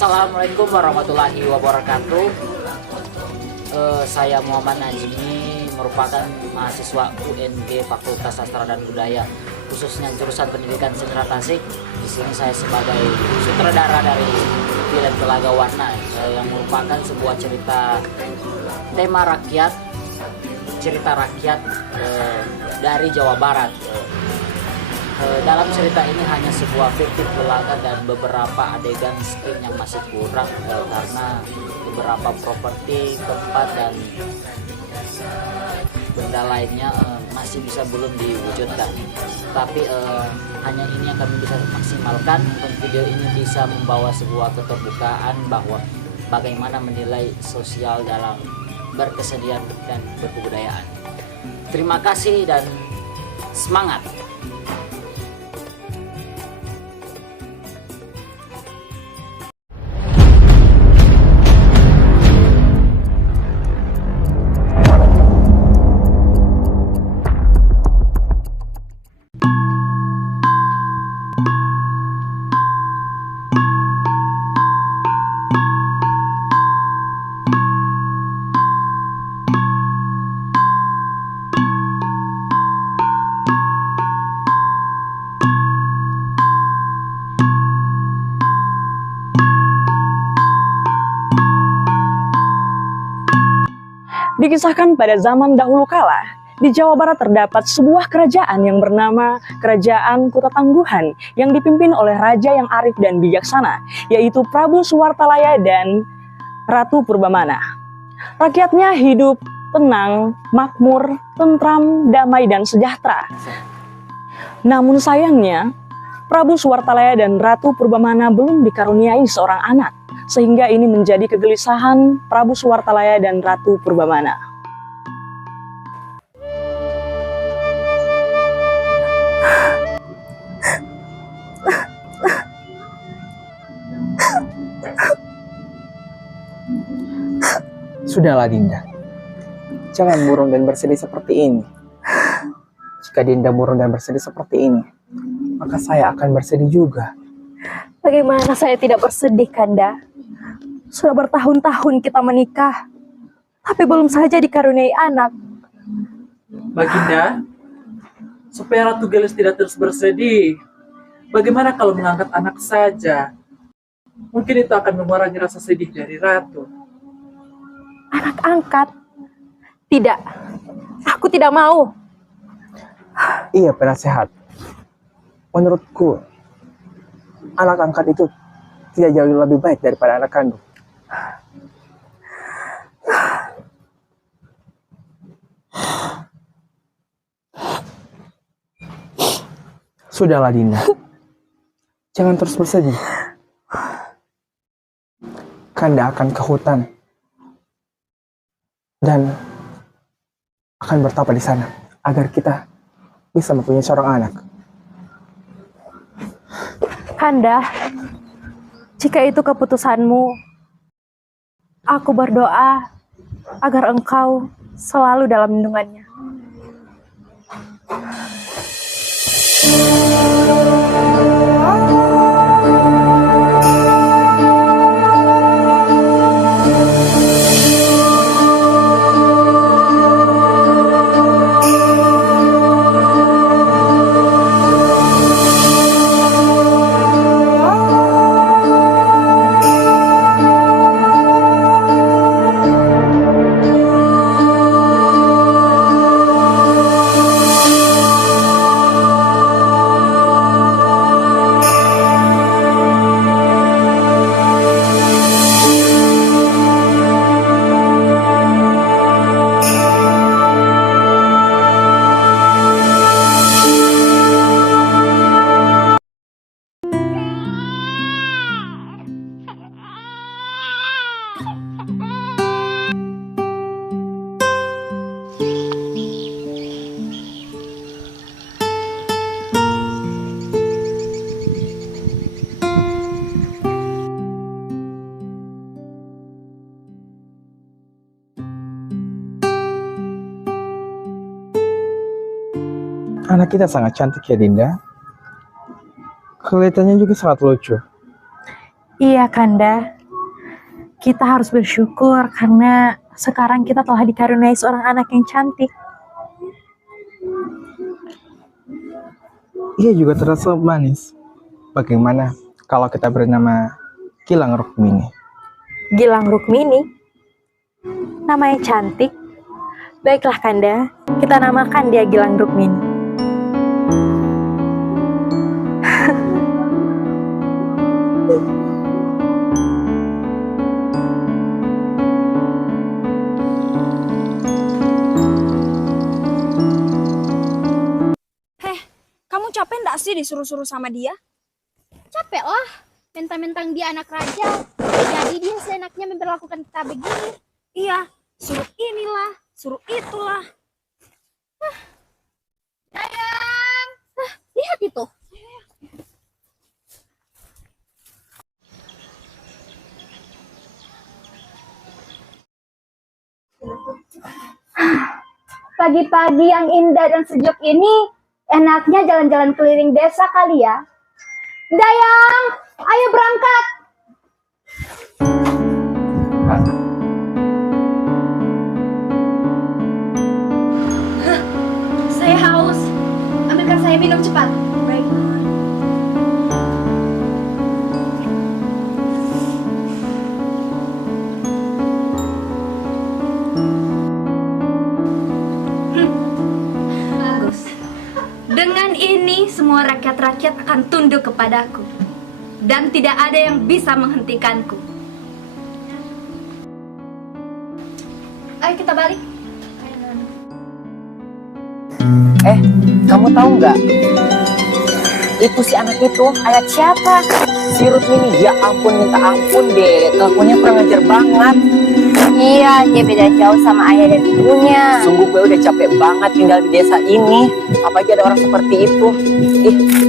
Assalamualaikum warahmatullahi wabarakatuh. Saya Muhammad Najmi, merupakan mahasiswa UNG Fakultas Sastra dan Budaya, khususnya jurusan Pendidikan Seni Tasik. Di sini saya sebagai sutradara dari film Telaga Warna, yang merupakan sebuah cerita tema rakyat, dari Jawa Barat. Dalam cerita ini hanya sebuah fiktif belaka dan beberapa adegan screen yang masih kurang, karena beberapa properti, tempat, dan benda lainnya masih belum diwujudkan. Tapi hanya ini yang kami bisa maksimalkan. Video ini bisa membawa sebuah keterbukaan bahwa bagaimana menilai sosial dalam berkesenian dan berkebudayaan. Terima kasih dan semangat. Dikisahkan pada zaman dahulu kala, di Jawa Barat terdapat sebuah kerajaan yang bernama Kerajaan Kuta Tangguhan yang dipimpin oleh raja yang arif dan bijaksana, yaitu Prabu Suwartalaya dan Ratu Purbamana. Rakyatnya hidup tenang, makmur, tentram, damai, dan sejahtera. Namun sayangnya, Prabu Suwartalaya dan Ratu Purbamana belum dikaruniai seorang anak, sehingga ini menjadi kegelisahan Prabu Suwartalaya dan Ratu Purbamana. Sudahlah Dinda, jangan murung dan bersedih seperti ini. Jika Dinda murung dan bersedih seperti ini, maka saya akan bersedih juga. Bagaimana saya tidak bersedih, Kanda? Sudah bertahun-tahun kita menikah, tapi belum saja dikaruniai anak. Baginda, supaya Ratu Gelis tidak terus bersedih, bagaimana kalau mengangkat anak saja? Mungkin itu akan mengurangi rasa sedih dari Ratu. Anak angkat? Tidak, aku tidak mau. Iya, penasehat. Menurutku, anak angkat itu tidak jauh lebih baik daripada anak kandung. Sudahlah Dinda, jangan terus bersedih. Kanda akan ke hutan dan akan bertapa di sana agar kita bisa mempunyai seorang anak. Kanda, jika itu keputusanmu, aku berdoa agar engkau selalu dalam lindungannya. Anak kita sangat cantik ya Dinda. Kelihatannya juga sangat lucu. Iya, Kanda. Kita harus bersyukur karena sekarang kita telah dikaruniai seorang anak yang cantik. Ia juga terasa manis. Bagaimana kalau kita bernama Gilang Rukmini? Gilang Rukmini. Namanya cantik. Baiklah, Kanda. Kita namakan dia Gilang Rukmini. Kamu capek nggak sih disuruh-suruh sama dia? Capek lah, mentang-mentang dia anak raja. Jadi dia seenaknya memperlakukan kita begini. Iya, suruh inilah, suruh itulah. Sayang, lihat itu. Pagi-pagi yang indah dan sejuk ini, enaknya jalan-jalan keliling desa kali ya. Dayang, ayo berangkat. Saya haus. Ambilkan saya minum cepat. Baik. Bagus. Dengan ini semua rakyat-rakyat akan tunduk kepadaku. Dan tidak ada yang bisa menghentikanku. Ayo kita balik. Kamu tahu nggak? Itu si anak itu ayat siapa? Si Rukmini. Ya ampun, minta ampun deh. Kelakuannya kurang ajar banget. Iya, dia beda jauh sama ayah dan ibunya. Sungguh gue udah capek banget tinggal di desa ini. Apalagi ada orang seperti itu.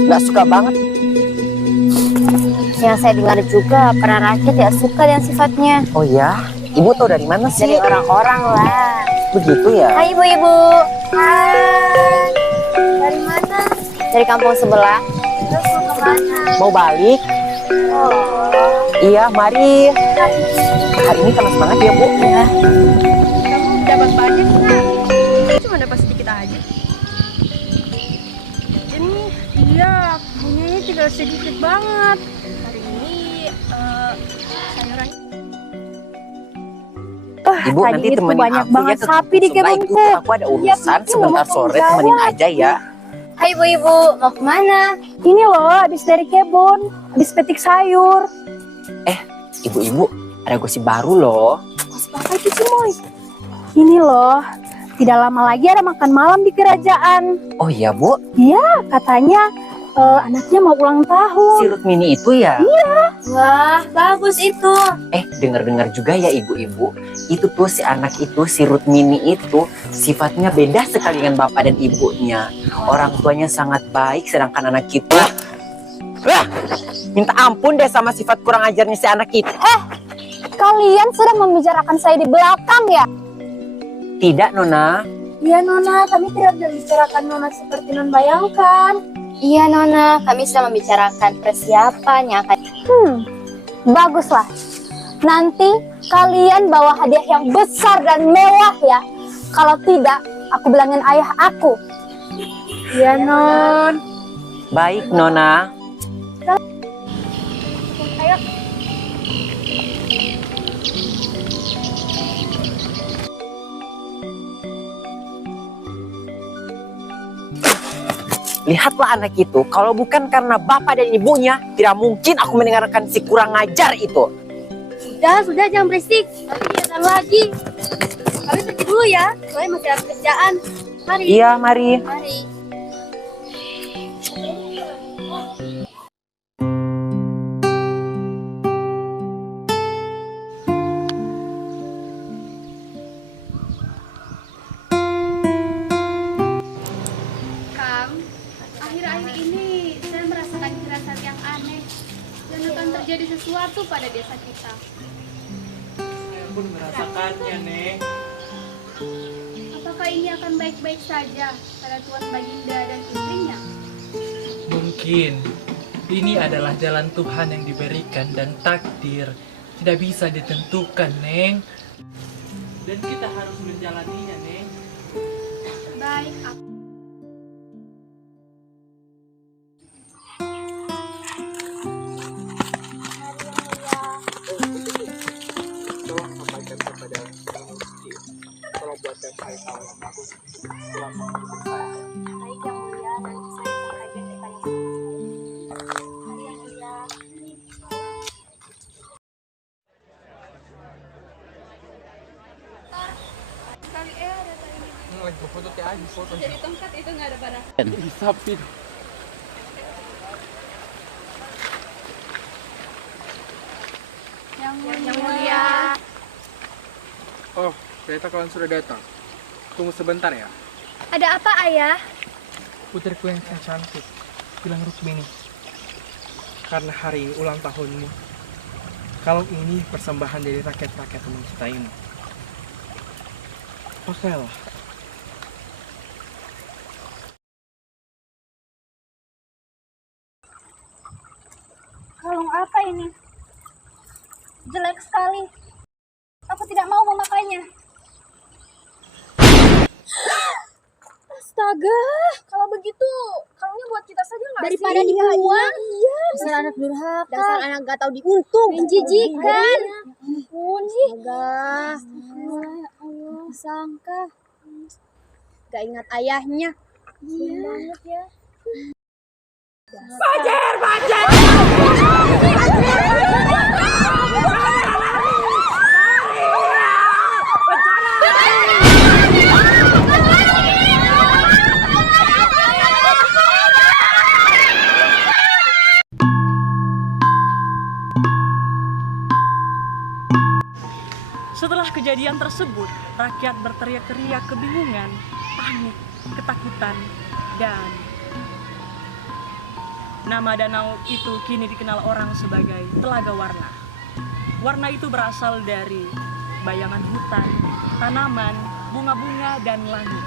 Nggak suka banget. Yang saya dengar juga, para rakyat tidak suka dengan sifatnya. Oh ya? Ibu tahu dari mana sih? Dari orang-orang lah. Begitu ya? Hai ibu-ibu. Hai. Dari mana? Dari kampung sebelah. Terus mau kemana? Mau balik? Oh. Iya, mari. Hari ini panas banget ya, Bu. Ya. Kamu dapat banyak nggak? Cuma dapat sedikit aja. Ini iya, punya ini tinggal sedikit banget. Hari ini sayuran. Ibu, Tadi nanti itu temenin banyak aku banget ya ke sapi di sebelah itu. kebunku. Aku ada urusan sebentar sore, temenin aja ya. Hai ibu-ibu, mau kemana? Ini loh, habis dari kebun, habis petik sayur. Ibu-ibu, ada gosip baru loh. Apa itu sih, Moy? Ini loh, tidak lama lagi ada makan malam di kerajaan. Oh iya, Bu. Iya, katanya anaknya mau ulang Si tahun. Rukmini itu ya? Wah, bagus itu. Dengar-dengar juga ya ibu-ibu. Itu tuh si anak itu, si Rukmini itu sifatnya beda sekali dengan bapak dan ibunya. Orang tuanya sangat baik, sedangkan anak kita... minta ampun deh sama sifat kurang ajarnya si anak itu. Kalian sedang membicarakan saya di belakang ya? Tidak, Nona. Iya Nona, kami tidak membicarakan Nona seperti Non bayangkan. Iya Nona, kami sedang membicarakan persiapan yang akan... Baguslah. Nanti kalian bawa hadiah yang besar dan mewah ya. Kalau tidak, aku bilangin ayah aku. Iya non. Baik, Nona. Ayo. Lihatlah anak itu. Kalau bukan karena bapak dan ibunya, tidak mungkin aku mendengarkan si kurang ajar itu. Sudah, jangan berisik. Nanti jangan lagi. Kami pergi dulu ya, soalnya masih ada kerjaan. Mari. Iya, mari. Mari. Kang, akhir-akhir ini saya merasakan firasat yang aneh dan akan terjadi sesuatu pada desa kita. Saya pun merasakannya, Neng. Apakah ini akan baik-baik saja pada Tuan Baginda dan istrinya? Mungkin. Ini adalah jalan Tuhan yang diberikan dan takdir tidak bisa ditentukan, Neng. Dan kita harus menjalaninya, Neng. Baik, Tolong sampaikan kepada tolong buatkan saya tahu yang bagus ulang tahun ibu saya. Baik yang mulia, nanti saya sampaikan kepada Mari yang mulia. sekali ada tadi. Lagi foto teh aja foto. Jadi tongkat itu nggak ada pada. Sapi. Yang mulia. Oh, ternyata kalian sudah datang. Tunggu sebentar ya. Ada apa, Ayah? Putriku yang cantik, bilang Rukmini. Karena hari ini ulang tahunmu. Kalung ini persembahan dari rakyat-rakyat yang mencintaimu. Pakailah. Kalung apa ini? Jelek sekali. Aku tidak mau memakainya. Astaga, kalau begitu kalungnya buat kita saja nggak sih? Daripada dibuang. Iya. Dasar anak durhaka. Dasar anak gak tahu diuntung. Menjijikan. Ampun sih. Astaga. Allah. Sangka. Gak ingat ayahnya. Iya. Banget ya. Setelah kejadian tersebut, rakyat berteriak-teriak kebingungan, panik, ketakutan, dan nama danau itu kini dikenal orang sebagai Telaga Warna. Warna itu berasal dari bayangan hutan, tanaman, bunga-bunga, dan langit.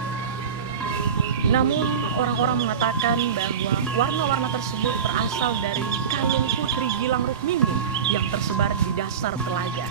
Namun orang-orang mengatakan bahwa warna-warna tersebut berasal dari kalung Putri Gilang Rukmini yang tersebar di dasar telaga.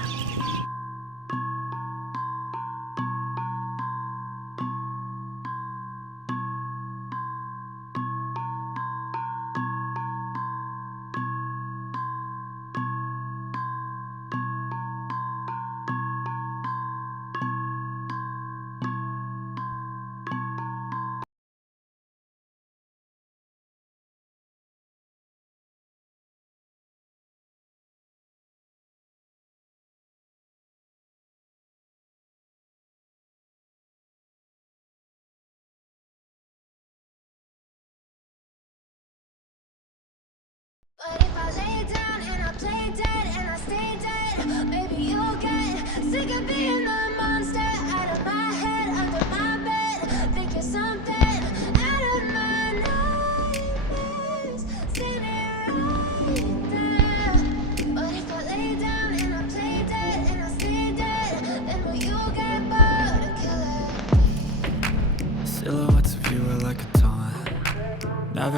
But if I lay down and I play dead and I stay dead, maybe you'll get sick of being